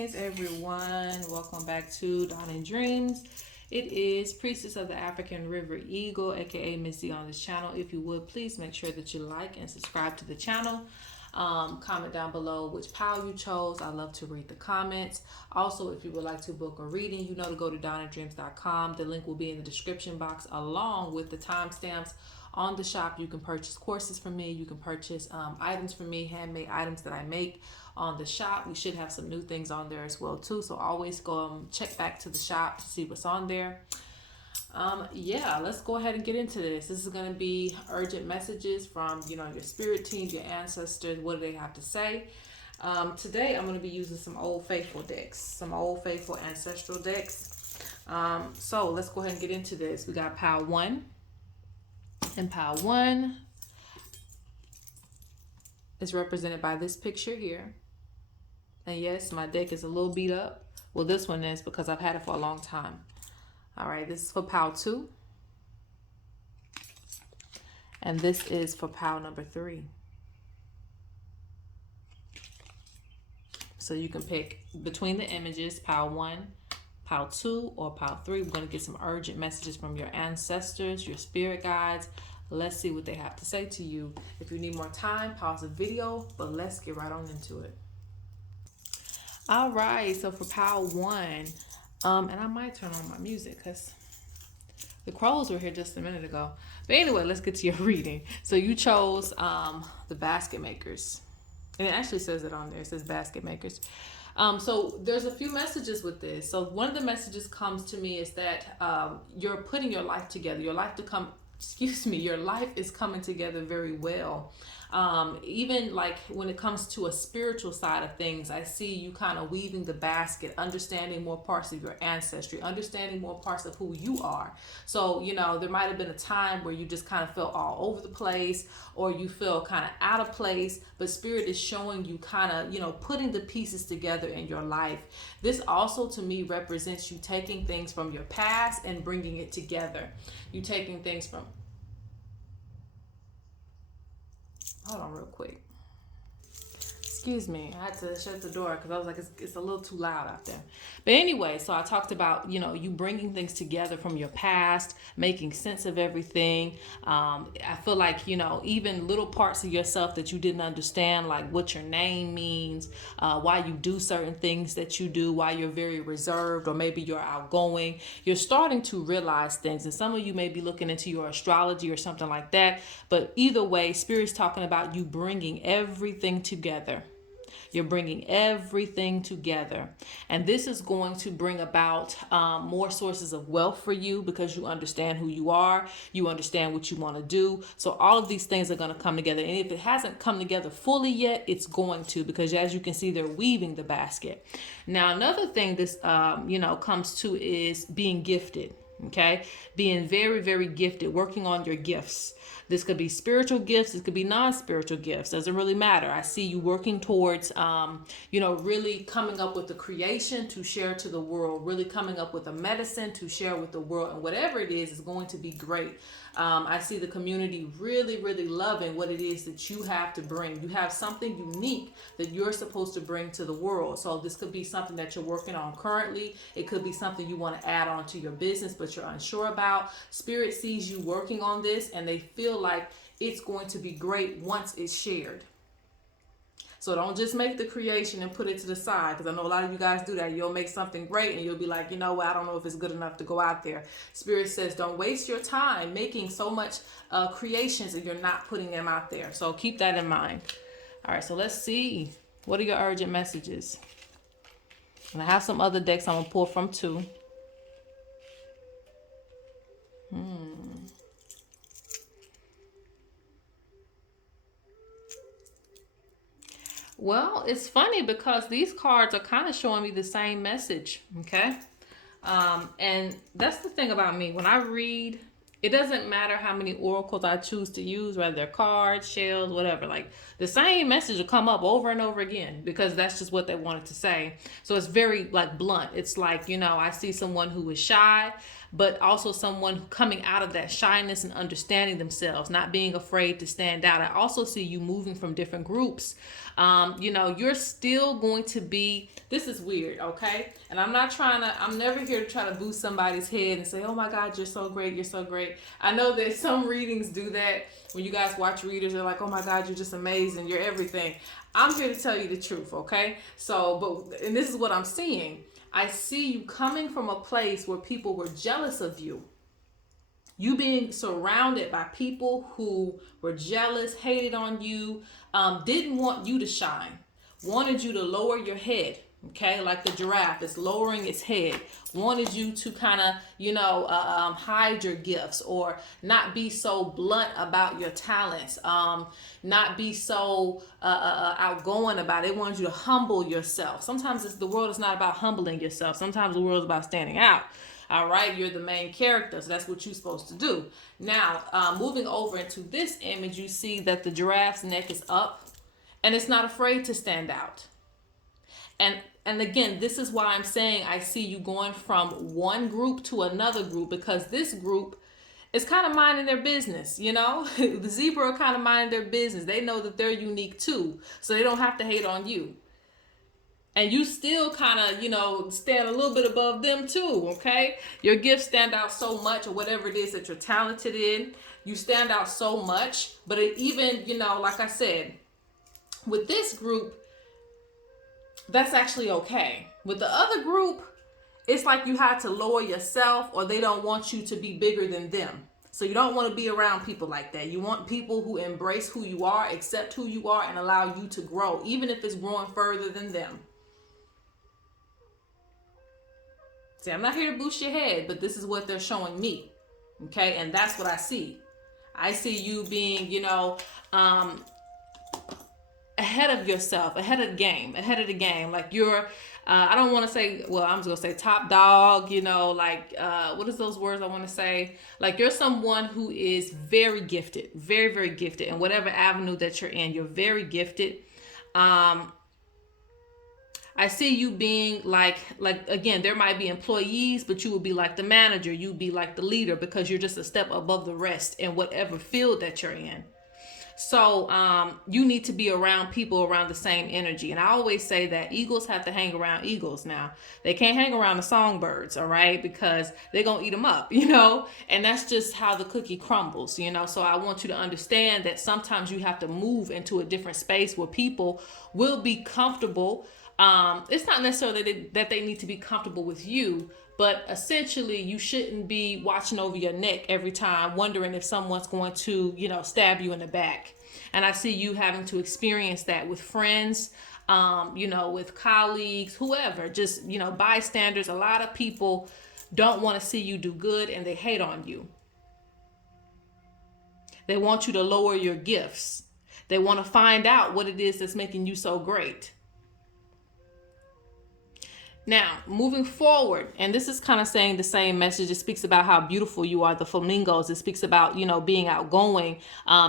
Greetings, everyone. Welcome back to Dawn and Dreams. It is Priestess of the African River Eagle, aka Ms.Z on this channel. If you would, please make sure that you like and subscribe to the channel. Comment down below which pile you chose. I love to read the comments. Also, if you would like to book a reading, you know to go to dawnanddreams.com. The link will be in the description box along with the timestamps on the shop. You can purchase courses from me. You can purchase items from me, handmade items that I make on the shop. We should have some new things on there as well too. So always go check back to the shop to see what's on there. Yeah, let's go ahead and get into this. This is going to be urgent messages from, your spirit team, your ancestors. What do they have to say? Today, I'm going to be using some Old Faithful decks, some Old Faithful ancestral decks. So let's go ahead and get into this. We got pile 1. And pile 1 is represented by this picture here. And yes, my deck is a little beat up. Well, this one is because I've had it for a long time. All right, this is for pile 2. And this is for pile number 3. So you can pick between the images, pile 1, pile 2, or pile 3. We're going to get some urgent messages from your ancestors, your spirit guides. Let's see what they have to say to you. If you need more time, pause the video, but let's get right on into it. All right, so for pile 1, and I might turn on my music because the crows were here just a minute ago. But anyway, let's get to your reading. So you chose the basket makers. And it actually says it on there. It says basket makers. So there's a few messages with this. So one of the messages comes to me is that you're putting your life together. Your life is coming together very well. Even like when it comes to a spiritual side of things, I see you kind of weaving the basket, understanding more parts of your ancestry, understanding more parts of who you are. So, there might have been a time where you just kind of felt all over the place, or you feel kind of out of place, but Spirit is showing you kind of, putting the pieces together in your life. This also to me represents you taking things from your past and bringing it together. You taking things from, hold on real quick. Excuse me, I had to shut the door because I was like, it's a little too loud out there. But anyway, so I talked about, you bringing things together from your past, making sense of everything. I feel like, even little parts of yourself that you didn't understand, like what your name means, why you do certain things that you do, why you're very reserved, or maybe you're outgoing. You're starting to realize things. And some of you may be looking into your astrology or something like that. But either way, Spirit's talking about you bringing everything together. You're bringing everything together. And this is going to bring about more sources of wealth for you because you understand who you are. You understand what you want to do. So all of these things are going to come together. And if it hasn't come together fully yet, it's going to, because as you can see, they're weaving the basket. Now, another thing this, comes to is being gifted. Okay, being very, very gifted, working on your gifts. This could be spiritual gifts. This could be non-spiritual gifts. Doesn't really matter. I see you working towards, really coming up with a creation to share to the world, really coming up with a medicine to share with the world. And whatever it is going to be great. I see the community really, really loving what it is that you have to bring. You have something unique that you're supposed to bring to the world. So this could be something that you're working on currently. It could be something you want to add on to your business, but you're unsure about. Spirit sees you working on this and they feel like it's going to be great once it's shared. So don't just make the creation and put it to the side, because I know a lot of you guys do that. You'll make something great and you'll be like, I don't know if it's good enough to go out there. Spirit says don't waste your time making so much creations and you're not putting them out there. So keep that in mind. All right, so let's see. What are your urgent messages? And I have some other decks I'm going to pull from too. Well, it's funny because these cards are kind of showing me the same message, okay? And that's the thing about me. When I read, it doesn't matter how many oracles I choose to use, whether they're cards, shells, whatever. Like, the same message will come up over and over again because that's just what they wanted to say. So it's very, blunt. It's like, I see someone who is shy. but also someone coming out of that shyness and understanding themselves, not being afraid to stand out. I also see you moving from different groups. You know, you're still going to be, this is weird, okay? And I'm never here to try to boost somebody's head and say, oh my God, you're so great, you're so great. I know that some readings do that. When you guys watch readers, they're like, oh my God, you're just amazing, you're everything. I'm here to tell you the truth, okay? And this is what I'm seeing. I see you coming from a place where people were jealous of you. You being surrounded by people who were jealous, hated on you, didn't want you to shine, wanted you to lower your head, okay? Like the giraffe is lowering its head, wanted you to kind of, hide your gifts or not be so blunt about your talents, not be so outgoing about it. They wanted you to humble yourself. Sometimes the world is not about humbling yourself. Sometimes the world is about standing out. All right, you're the main character, so that's what you're supposed to do. Now, moving over into this image, you see that the giraffe's neck is up, and it's not afraid to stand out. And again, this is why I'm saying I see you going from one group to another group, because this group is kind of minding their business, you know? The zebra are kind of minding their business. They know that they're unique too, so they don't have to hate on you. And you still kind of, stand a little bit above them too, okay? Your gifts stand out so much, or whatever it is that you're talented in. You stand out so much. But even, like I said, with this group, that's actually okay. With the other group, it's like you had to lower yourself, or they don't want you to be bigger than them. So you don't want to be around people like that. You want people who embrace who you are, accept who you are, and allow you to grow, even if it's growing further than them. See, I'm not here to boost your head, but this is what they're showing me. Okay, and that's what I see. I see you being, ahead of yourself, ahead of the game. Like you're, I don't want to say, well, I'm just going to say top dog, what is those words I want to say? Like you're someone who is very gifted, very, very gifted. In whatever avenue that you're in, you're very gifted. I see you being like again, there might be employees, but you will be like the manager. You be like the leader, because you're just a step above the rest in whatever field that you're in. So you need to be around people around the same energy. And I always say that eagles have to hang around eagles. Now, they can't hang around the songbirds, all right? Because they're going to eat them up, And that's just how the cookie crumbles, So I want you to understand that sometimes you have to move into a different space where people will be comfortable. It's not necessarily that they need to be comfortable with you, but essentially you shouldn't be watching over your neck every time, wondering if someone's going to, stab you in the back. And I see you having to experience that with friends, with colleagues, whoever, just, bystanders. A lot of people don't want to see you do good, and they hate on you. They want you to lower your gifts. They want to find out what it is that's making you so great. Now, moving forward, and this is kind of saying the same message. It speaks about how beautiful you are, the flamingos. It speaks about, being outgoing,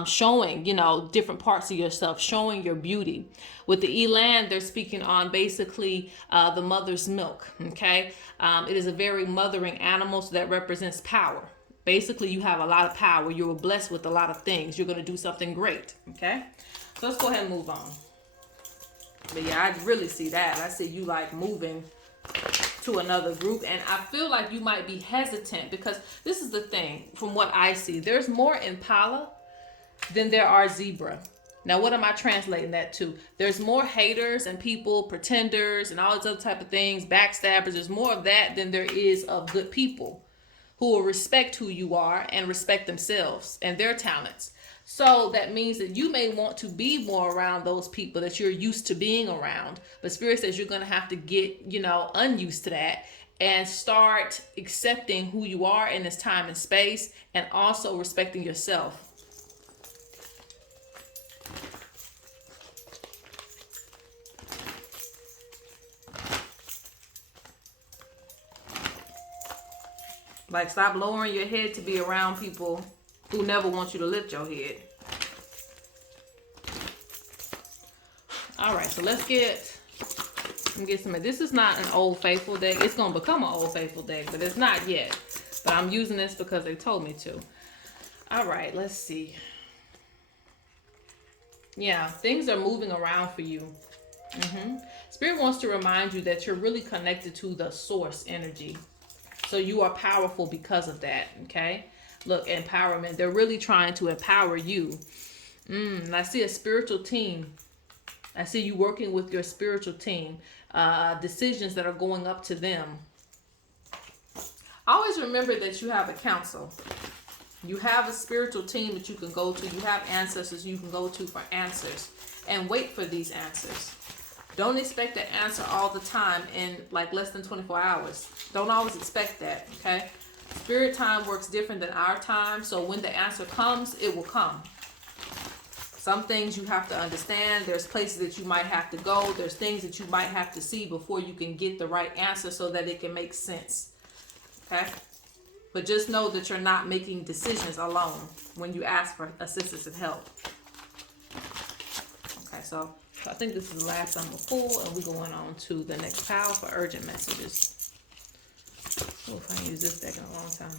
showing, different parts of yourself, showing your beauty. With the eland, they're speaking on basically the mother's milk, okay? It is a very mothering animal, so that represents power. Basically, you have a lot of power. You were blessed with a lot of things. You're going to do something great, okay? So let's go ahead and move on. But yeah, I really see that. I see you like moving to another group, and I feel like you might be hesitant, because this is the thing from what I see. There's more impala than there are zebra. Now, what am I translating that to? There's more haters and people, pretenders, and all these other type of things, backstabbers. There's more of that than there is of good people who will respect who you are and respect themselves and their talents. So that means that you may want to be more around those people that you're used to being around. But Spirit says you're going to have to get, unused to that and start accepting who you are in this time and space, and also respecting yourself. Like, stop lowering your head to be around people who never want you to lift your head. All right, so let's get some. This is not an Old Faithful deck. It's going to become an Old Faithful deck, but it's not yet. But I'm using this because they told me to. All right, let's see. Yeah, things are moving around for you. Spirit wants to remind you that you're really connected to the source energy. So you are powerful because of that, okay? Look, empowerment. They're really trying to empower you. I see a spiritual team. I see you working with your spiritual team. Decisions that are going up to them. Always remember that you have a council. You have a spiritual team that you can go to. You have ancestors you can go to for answers. And wait for these answers. Don't expect an answer all the time in like less than 24 hours. Don't always expect that, okay? Spirit time works different than our time. So when the answer comes, it will come. Some things you have to understand. There's places that you might have to go. There's things that you might have to see before you can get the right answer so that it can make sense. Okay? But just know that you're not making decisions alone when you ask for assistance and help. Okay, so I think this is the last I'm going to pull, and we're going on to the next pile for urgent messages. Oh, if I ain't used this deck in a long time.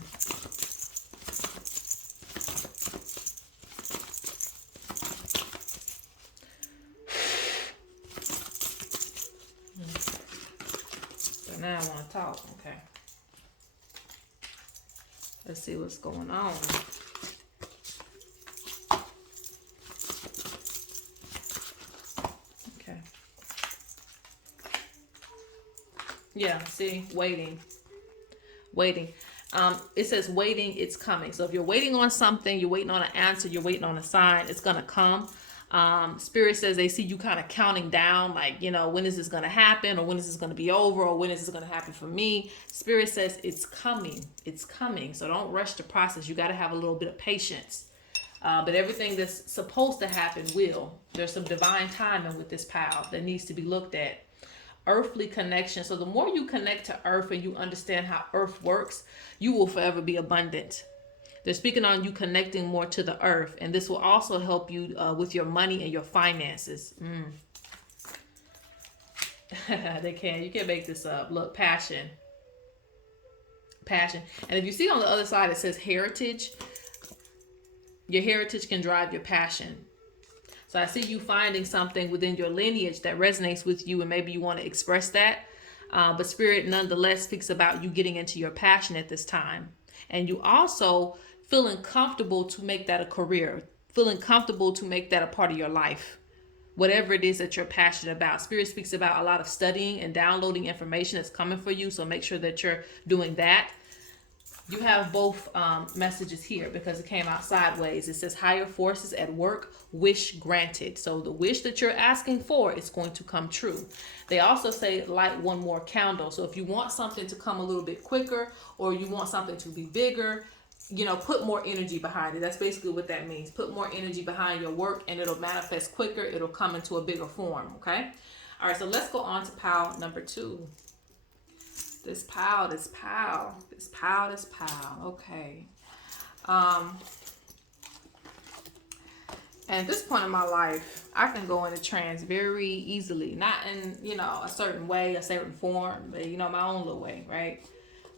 So now I want to talk, okay. Let's see what's going on. Okay. Yeah, see, waiting. It says waiting, it's coming. So if you're waiting on something, you're waiting on an answer, you're waiting on a sign, it's going to come. Spirit says they see you kind of counting down, like, when is this going to happen, or when is this going to be over, or when is this going to happen for me? Spirit says it's coming. It's coming. So don't rush the process. You got to have a little bit of patience. But everything that's supposed to happen will. There's some divine timing with this pile that needs to be looked at. Earthly connection. So the more you connect to earth and you understand how earth works, you will forever be abundant. They're speaking on you connecting more to the earth, and this will also help you with your money and your finances. They can. You can make this up. Look, passion. And if you see on the other side, it says heritage. Your heritage can drive your passion. So I see you finding something within your lineage that resonates with you, and maybe you want to express that. But Spirit nonetheless speaks about you getting into your passion at this time. And you also feeling comfortable to make that a career, feeling comfortable to make that a part of your life, whatever it is that you're passionate about. Spirit speaks about a lot of studying and downloading information that's coming for you, so make sure that you're doing that. You have both messages here because it came out sideways. It says higher forces at work, wish granted. So the wish that you're asking for is going to come true. They also say light one more candle. So if you want something to come a little bit quicker, or you want something to be bigger, put more energy behind it. That's basically what that means. Put more energy behind your work and it'll manifest quicker. It'll come into a bigger form, okay? All right, so let's go on to pile number 2. This pile. Okay. And at this point in my life, I can go into trance very easily. Not in, a certain way, a certain form, but, my own little way, right?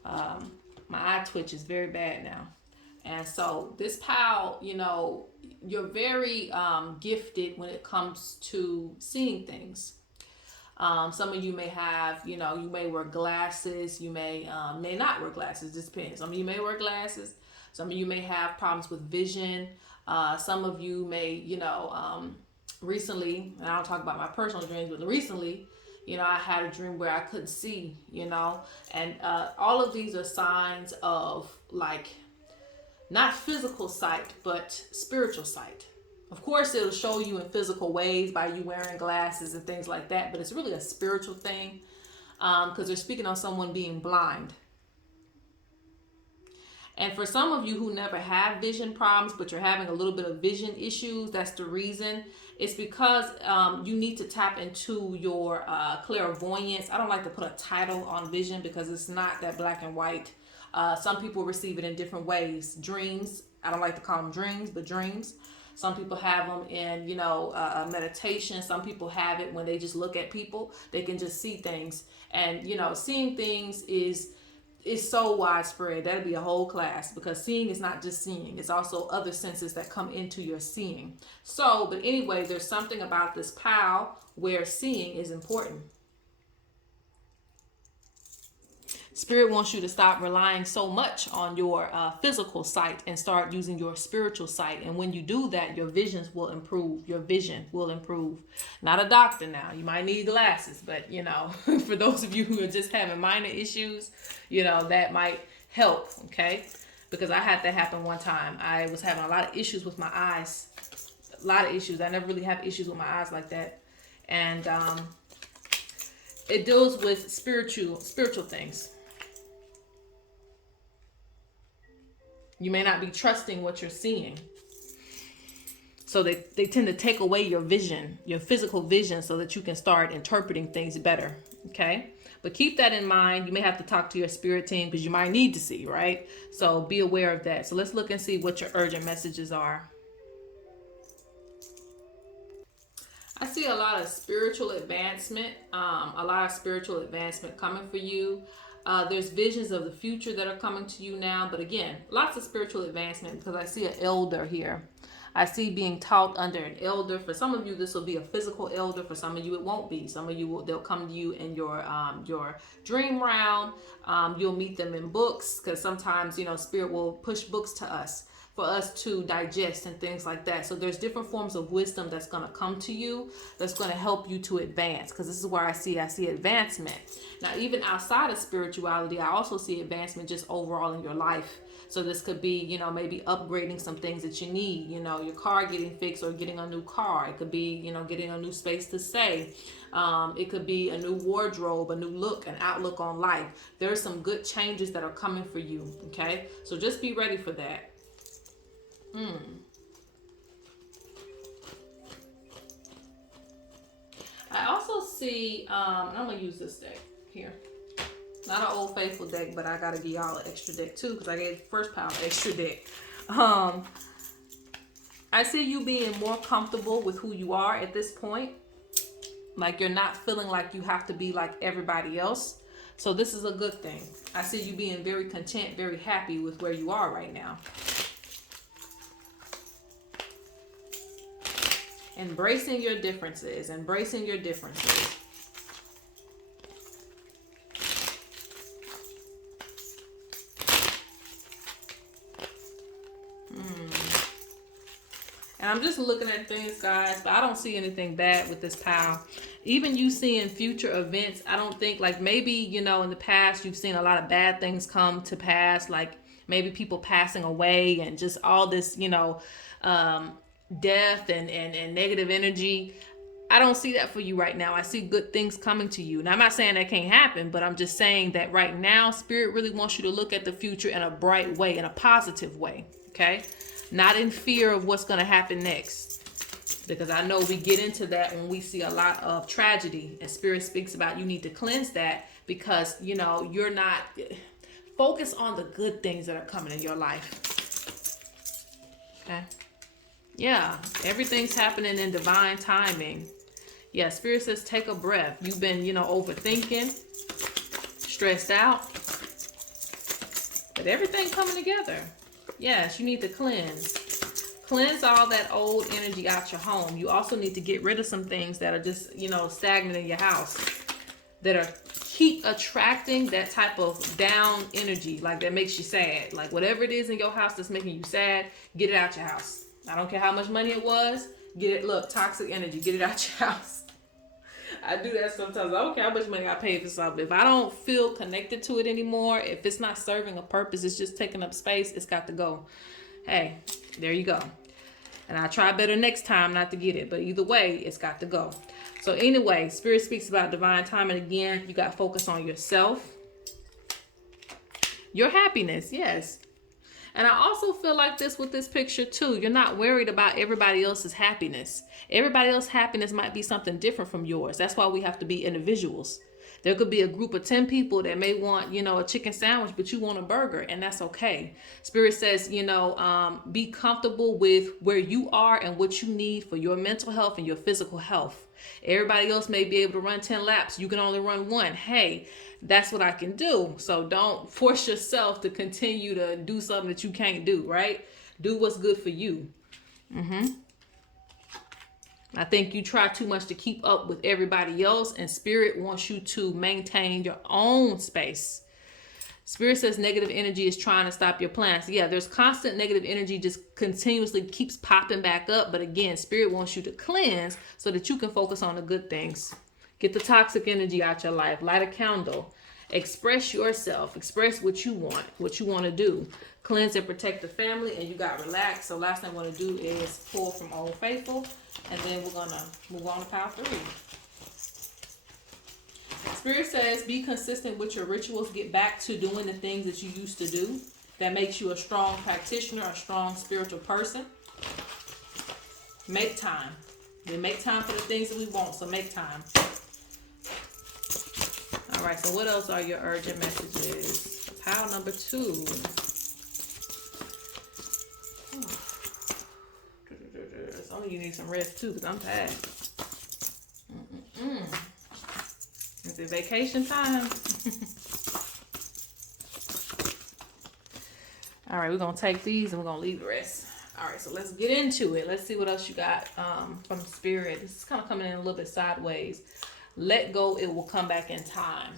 My eye twitch is very bad now. And so this pile, you're very gifted when it comes to seeing things. Some of you may have, you may wear glasses. You may not wear glasses. This depends. Some of you may wear glasses. Some of you may have problems with vision. Some of you may, recently, and I don't talk about my personal dreams, but recently, I had a dream where I couldn't see, and all of these are signs of not physical sight, but spiritual sight. Of course, it'll show you in physical ways by you wearing glasses and things like that, but it's really a spiritual thing because they're speaking on someone being blind. And for some of you who never have vision problems, but you're having a little bit of vision issues, that's the reason. It's because you need to tap into your clairvoyance. I don't like to put a title on vision because it's not that black and white. Some people receive it in different ways. Dreams, I don't like to call them dreams, but dreams. Some people have them in, meditation. Some people have it when they just look at people. They can just see things. And, seeing things is it's so widespread. That'd be a whole class, because seeing is not just seeing. It's also other senses that come into your seeing. So, but anyway, there's something about this pile where seeing is important. Spirit wants you to stop relying so much on your physical sight and start using your spiritual sight. And when you do that, your visions will improve. Your vision will improve. Not a doctor now. You might need glasses, but you know, for those of you who are just having minor issues, you know, that might help. Okay. Because I had that happen one time. I was having a lot of issues with my eyes. A lot of issues. I never really have issues with my eyes like that. And it deals with spiritual things. You may not be trusting what you're seeing. So they tend to take away your vision, your physical vision, so that you can start interpreting things better. Okay? But keep that in mind. You may have to talk to your spirit team because you might need to see, right? So be aware of that. So let's look and see what your urgent messages are. I see a lot of spiritual advancement, coming for you. There's visions of the future that are coming to you now. But again, lots of spiritual advancement, because I see an elder here. I see being taught under an elder. For some of you, this will be a physical elder. For some of you, it won't be. Some of you, they'll come to you in your dream realm. You'll meet them in books, because sometimes, you know, spirit will push books to us for us to digest and things like that. So there's different forms of wisdom that's going to come to you, that's going to help you to advance, because this is where I see advancement. Now, even outside of spirituality, I also see advancement just overall in your life. So this could be, you know, maybe upgrading some things that you need, you know, your car getting fixed or getting a new car. It could be, you know, getting a new space to stay. It could be a new wardrobe, a new look, an outlook on life. There are some good changes that are coming for you. Okay. So just be ready for that. I also see, and I'm going to use this deck here. Not an Old Faithful deck, but I got to give y'all an extra deck too, because I gave the first pile extra deck. I see you being more comfortable with who you are at this point. Like you're not feeling like you have to be like everybody else. So this is a good thing. I see you being very content, very happy with where you are right now. Embracing your differences. Embracing your differences. And I'm just looking at things, guys, but I don't see anything bad with this pile. Even you seeing future events, I don't think, like maybe, you know, in the past you've seen a lot of bad things come to pass, like maybe people passing away and just all this, you know, death and negative energy. I don't see that for you right now. I see good things coming to you. Now, I'm not saying that can't happen, but I'm just saying that right now, Spirit really wants you to look at the future in a bright way, in a positive way, okay? Not in fear of what's going to happen next. Because I know we get into that when we see a lot of tragedy, and Spirit speaks about you need to cleanse that, because, you know, you're not... Focus on the good things that are coming in your life. Okay? Yeah, everything's happening in divine timing. Yeah, Spirit says take a breath. You've been, you know, overthinking, stressed out, but everything coming together. Yes, you need to cleanse. Cleanse all that old energy out your home. You also need to get rid of some things that are just, you know, stagnant in your house, that are keep attracting that type of down energy, like that makes you sad. Like whatever it is in your house that's making you sad, get it out your house. I don't care how much money it was. Get it. Look, toxic energy. Get it out your house. I do that sometimes. I don't care how much money I pay for something. If I don't feel connected to it anymore, if it's not serving a purpose, it's just taking up space, it's got to go. Hey, there you go. And I'll try better next time not to get it. But either way, it's got to go. So anyway, Spirit speaks about divine timing again. You got to focus on yourself. Your happiness, yes. And I also feel like this with this picture too. You're not worried about everybody else's happiness. Everybody else's happiness might be something different from yours. That's why we have to be individuals. There could be a group of 10 people that may want, a chicken sandwich, but you want a burger, and that's okay. Spirit says, be comfortable with where you are and what you need for your mental health and your physical health. Everybody else may be able to run 10 laps. You can only run one. Hey, that's what I can do. So don't force yourself to continue to do something that you can't do, right? Do what's good for you. I think you try too much to keep up with everybody else, and Spirit wants you to maintain your own space. Spirit says negative energy is trying to stop your plans. Yeah, there's constant negative energy, just continuously keeps popping back up. But again, Spirit wants you to cleanse so that you can focus on the good things. Get the toxic energy out your life. Light a candle. Express yourself. Express what you want to do. Cleanse and protect the family, and you got relaxed. So last thing I want to do is pull from Old Faithful, and then we're going to move on to Power 3. Spirit says, be consistent with your rituals. Get back to doing the things that you used to do. That makes you a strong practitioner, a strong spiritual person. Make time. We make time for the things that we want, so make time. All right, so what else are your urgent messages? Power number 2. Some of you need some rest too, because I'm tired. It's a vacation time. All right, we're going to take these and we're going to leave the rest. All right, so let's get into it. Let's see what else you got from Spirit. This is kind of coming in a little bit sideways. Let go, it will come back in time.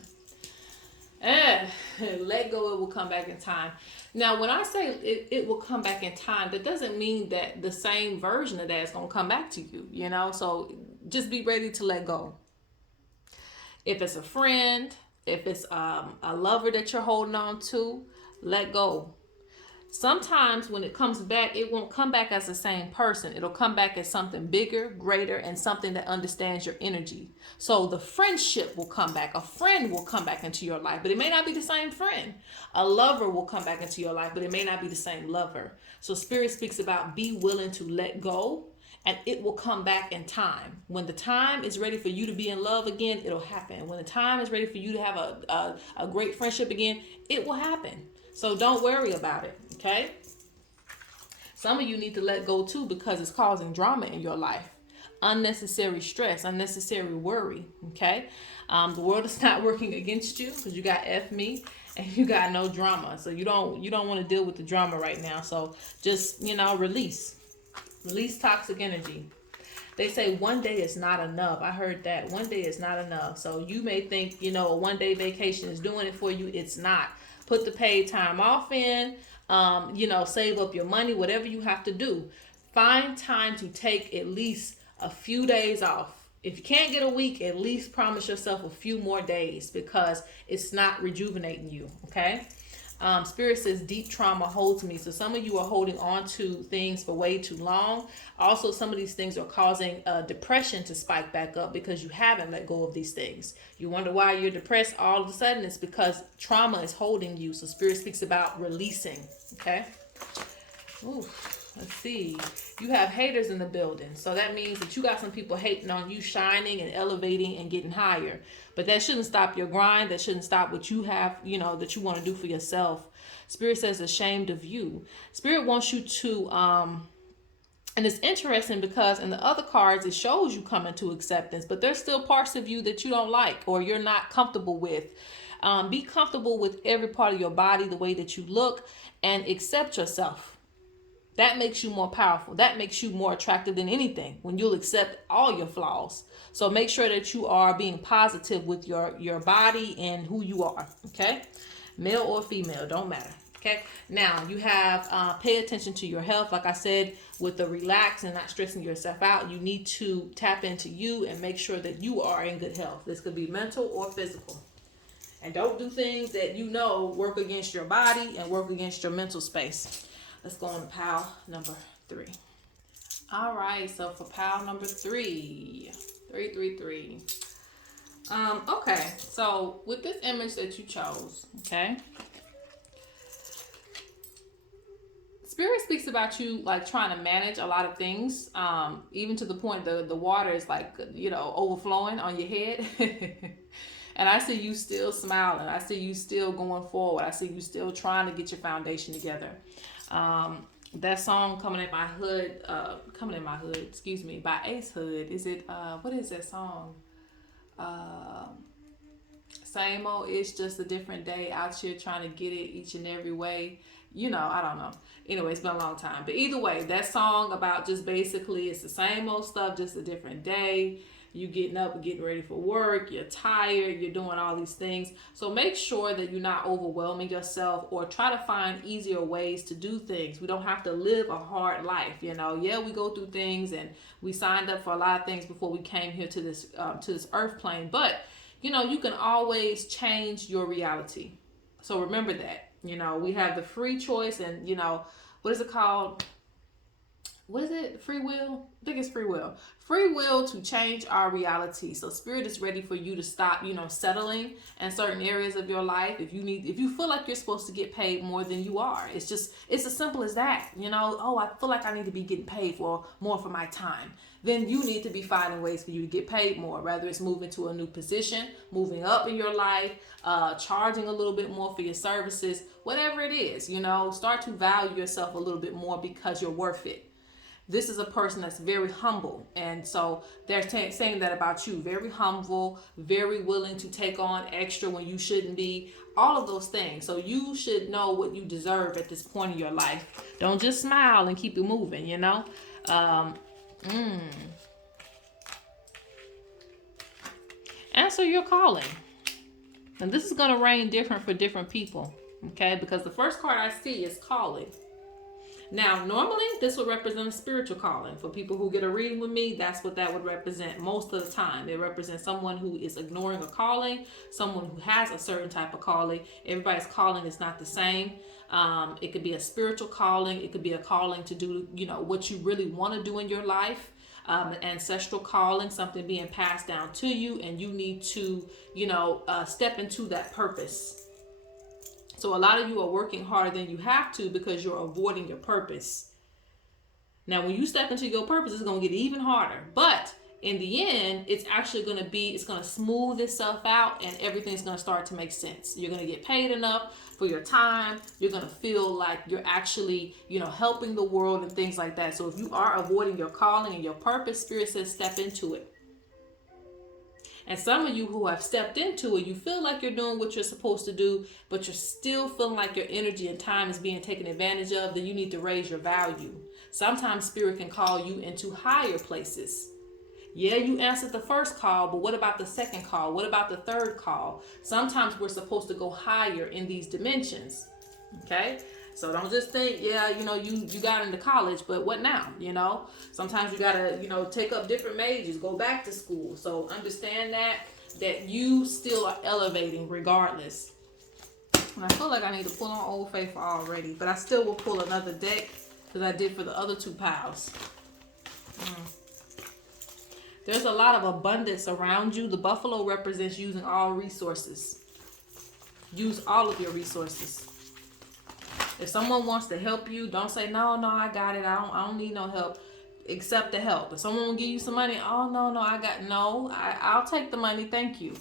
Let go, it will come back in time. Now, when I say it will come back in time, that doesn't mean that the same version of that is going to come back to you, So just be ready to let go. If it's a friend, if it's a lover that you're holding on to, let go. Sometimes when it comes back, it won't come back as the same person. It'll come back as something bigger, greater, and something that understands your energy. So the friendship will come back. A friend will come back into your life, but it may not be the same friend. A lover will come back into your life, but it may not be the same lover. So Spirit speaks about be willing to let go, and it will come back in time. When the time is ready for you to be in love again, it'll happen. When the time is ready for you to have a great friendship again, it will happen. So don't worry about it, okay? Some of you need to let go too because it's causing drama in your life. Unnecessary stress, unnecessary worry, okay? The world is not working against you because you got F me and you got no drama. So you don't want to deal with the drama right now. So just, release. Release toxic energy. They say one day is not enough. I heard that. One day is not enough. So you may think, a one-day vacation is doing it for you. It's not. Put the paid time off in, save up your money, whatever you have to do. Find time to take at least a few days off. If you can't get a week, at least promise yourself a few more days because it's not rejuvenating you, okay? Spirit says deep trauma holds me. So some of you are holding on to things for way too long. Also, some of these things are causing depression to spike back up because you haven't let go of these things. You wonder why you're depressed all of a sudden. It's because trauma is holding you. So Spirit speaks about releasing. Okay. Ooh, let's see. You have haters in the building. So that means that you got some people hating on you shining and elevating and getting higher. But that shouldn't stop your grind. That shouldn't stop what you have, that you want to do for yourself. Spirit says ashamed of you. Spirit wants you to, and it's interesting because in the other cards, it shows you coming to acceptance, but there's still parts of you that you don't like or you're not comfortable with. Be comfortable with every part of your body, the way that you look, and accept yourself. That makes you more powerful. That makes you more attractive than anything when you'll accept all your flaws. So make sure that you are being positive with your body and who you are. Okay. Male or female, don't matter. Okay. Now you have pay attention to your health. Like I said, with the relax and not stressing yourself out, you need to tap into you and make sure that you are in good health. This could be mental or physical. And don't do things that work against your body and work against your mental space. Let's go on to pile number 3. All right, so for pile number 3, 333. Okay, so with this image that you chose, okay, Spirit speaks about you like trying to manage a lot of things, even to the point the water is like, overflowing on your head. And I see you still smiling. I see you still going forward. I see you still trying to get your foundation together. That song coming in my hood, excuse me, by Ace Hood. Is it what is that song? Same old, it's just a different day out here trying to get it each and every way. I don't know. Anyway, it's been a long time. But either way, that song about just basically it's the same old stuff, just a different day. You getting up and getting ready for work, you're tired, you're doing all these things. So make sure that you're not overwhelming yourself, or try to find easier ways to do things. We don't have to live a hard life, Yeah, we go through things, and we signed up for a lot of things before we came here to this earth plane. But you can always change your reality. So remember that. We have the free choice, and what is it called? What is it? Free will? I think it's free will. Free will to change our reality. So Spirit is ready for you to stop, settling in certain areas of your life. If you feel like you're supposed to get paid more than you are, it's as simple as that. Oh, I feel like I need to be getting paid for more for my time. Then you need to be finding ways for you to get paid more, whether it's moving to a new position, moving up in your life, charging a little bit more for your services, whatever it is, start to value yourself a little bit more because you're worth it. This is a person that's very humble. And so they're saying that about you. Very humble, very willing to take on extra when you shouldn't be. All of those things. So you should know what you deserve at this point in your life. Don't just smile and keep it moving, Answer your calling. And this is going to rain different for different people. Okay? Because the first card I see is calling. Now, normally, this would represent a spiritual calling. For people who get a reading with me, that's what that would represent most of the time. It represents someone who is ignoring a calling, someone who has a certain type of calling. Everybody's calling is not the same. It could be a spiritual calling. It could be a calling to do, what you really want to do in your life. An ancestral calling, something being passed down to you, and you need to, step into that purpose. So a lot of you are working harder than you have to because you're avoiding your purpose. Now, when you step into your purpose, it's going to get even harder. But in the end, it's actually going to smooth itself out, and everything's going to start to make sense. You're going to get paid enough for your time. You're going to feel like you're actually, helping the world and things like that. So if you are avoiding your calling and your purpose, Spirit says step into it. And some of you who have stepped into it, you feel like you're doing what you're supposed to do, but you're still feeling like your energy and time is being taken advantage of, then you need to raise your value. Sometimes Spirit can call you into higher places. Yeah, you answered the first call, but what about the second call? What about the third call? Sometimes we're supposed to go higher in these dimensions. Okay? So don't just think, you got into college, but what now? Sometimes you gotta, take up different majors, go back to school. So understand that you still are elevating regardless. And I feel like I need to pull on Old Faithful already, but I still will pull another deck because I did for the other two piles. There's a lot of abundance around you. The buffalo represents using all resources. Use all of your resources. If someone wants to help you, don't say, no, I got it. I don't need no help. Accept the help. If someone will give you some money, I'll take the money. Thank you.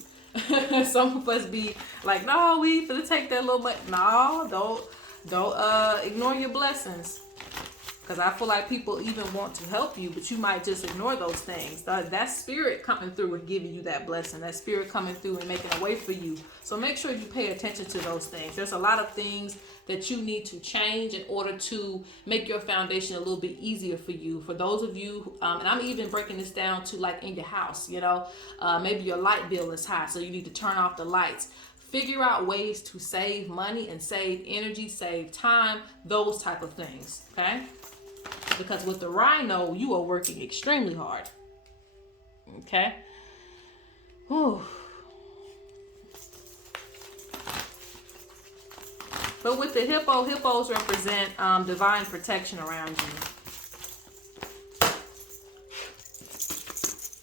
Some of us be like, no, we finna take that little money. No, don't ignore your blessings. Because I feel like people even want to help you, but you might just ignore those things. That Spirit coming through and giving you that blessing. That Spirit coming through and making a way for you. So make sure you pay attention to those things. There's a lot of things that you need to change in order to make your foundation a little bit easier for you. For those of you, and I'm even breaking this down to like in your house, maybe your light bill is high, so you need to turn off the lights. Figure out ways to save money and save energy, save time, those type of things, okay? Because with the rhino, you are working extremely hard. Okay? Whew. But with the hippos represent divine protection around you.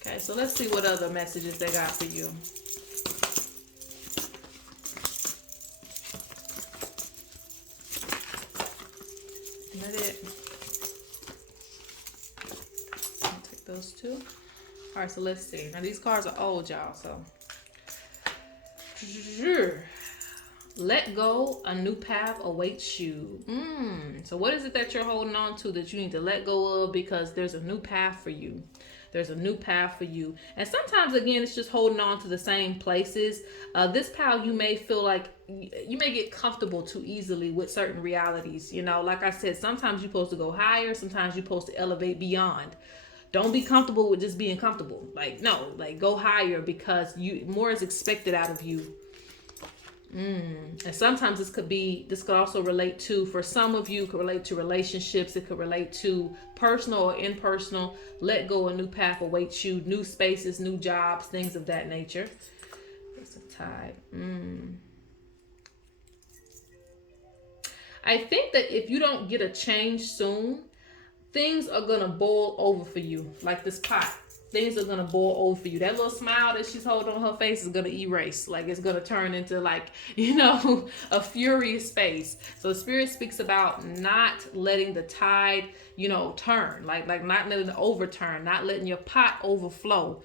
Okay, so let's see what other messages they got for you. Is that it? Those two. All right, so let's see. Now these cards are old, y'all, so Let go, a new path awaits you. So what is it that you're holding on to that you need to let go of, because there's a new path for you. There's a new path for you. And sometimes, again, it's just holding on to the same places. This path, you may feel like you may get comfortable too easily with certain realities. You know, like I said, sometimes you're supposed to go higher. Sometimes you're supposed to elevate beyond. Don't be comfortable with just being comfortable. Like, no, like go higher, because more is expected out of you. And sometimes this could also relate to, for some of you, it could relate to relationships. It could relate to personal or impersonal. Let go, a new path awaits you, new spaces, new jobs, things of that nature. It's a tide. I think that if you don't get a change soon, things are going to boil over for you, like this pot. Things are going to boil over for you. That little smile that she's holding on her face is going to erase. Like, it's going to turn into, like, you know, a furious face. So Spirit speaks about not letting the tide, you know, turn. Like not letting it overturn, not letting your pot overflow,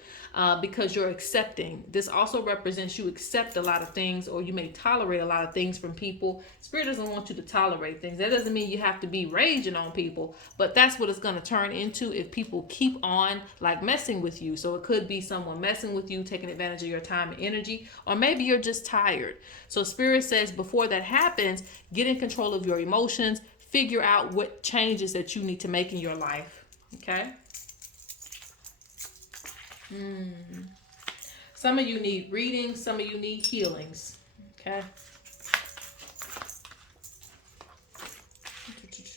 because you're accepting. This also represents you accept a lot of things, or you may tolerate a lot of things from people. Spirit doesn't want you to tolerate things. That doesn't mean you have to be raging on people, but that's what it's going to turn into if people keep on, like, messing with you. So it could be someone messing with you, taking advantage of your time and energy, or maybe you're just tired. So Spirit says, before that happens, get in control of your emotions, figure out what changes that you need to make in your life. Okay. Some of you need readings, some of you need healings. Okay.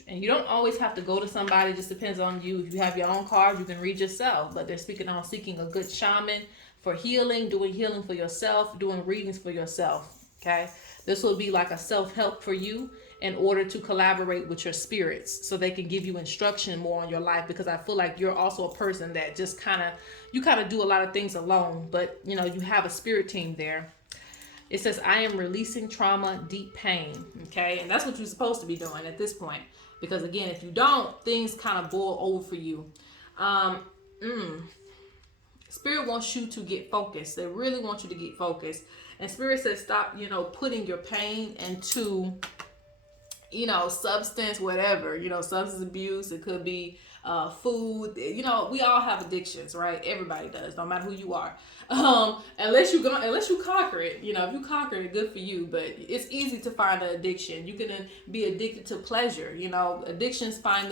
And you don't always have to go to somebody. It just depends on you. If you have your own cards, you can read yourself. But they're speaking on seeking a good shaman for healing, doing healing for yourself, doing readings for yourself. Okay. This will be like a self-help for you in order to collaborate with your spirits so they can give you instruction more on your life, because I feel like you're also a person that just kind of do a lot of things alone, but you know, you have a spirit team there. It says, I am releasing trauma, deep pain. Okay. And that's what you're supposed to be doing at this point. Because again, if you don't, things kind of boil over for you. Spirit wants you to get focused. They really want you to get focused. And Spirit says, stop, you know, putting your pain into, you know, substance, whatever, you know, substance abuse. It could be food. You know, we all have addictions, right? Everybody does, no matter who you are. Unless you conquer it. You know, if you conquer it, good for you. But it's easy to find an addiction. You can be addicted to pleasure. You know, addictions find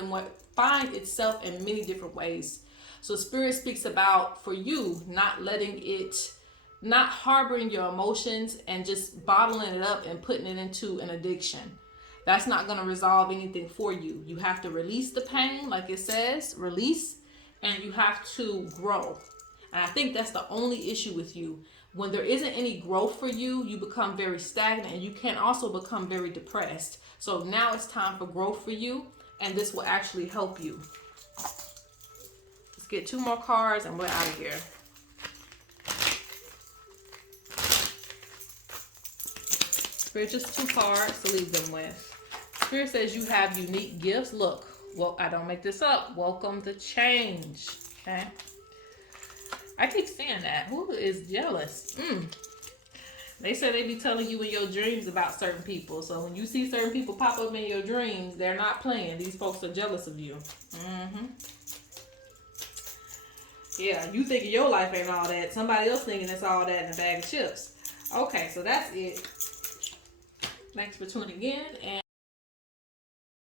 itself in many different ways. So Spirit speaks about, for you, not harboring your emotions and just bottling it up and putting it into an addiction. That's not going to resolve anything for you. You have to release the pain, like it says, release, and you have to grow. And I think that's the only issue with you. When there isn't any growth for you, you become very stagnant, and you can also become very depressed. So now it's time for growth for you, and this will actually help you. Let's get 2 more cards and we're out of here. Spirit, just 2 cards to leave them with. Spirit says you have unique gifts. Look, well, I don't make this up. Welcome to change. Okay. I keep saying that. Who is jealous? They say they be telling you in your dreams about certain people. So when you see certain people pop up in your dreams, they're not playing. These folks are jealous of you. Yeah, you thinking your life ain't all that. Somebody else thinking it's all that in a bag of chips. Okay, so that's it. Thanks for tuning in, and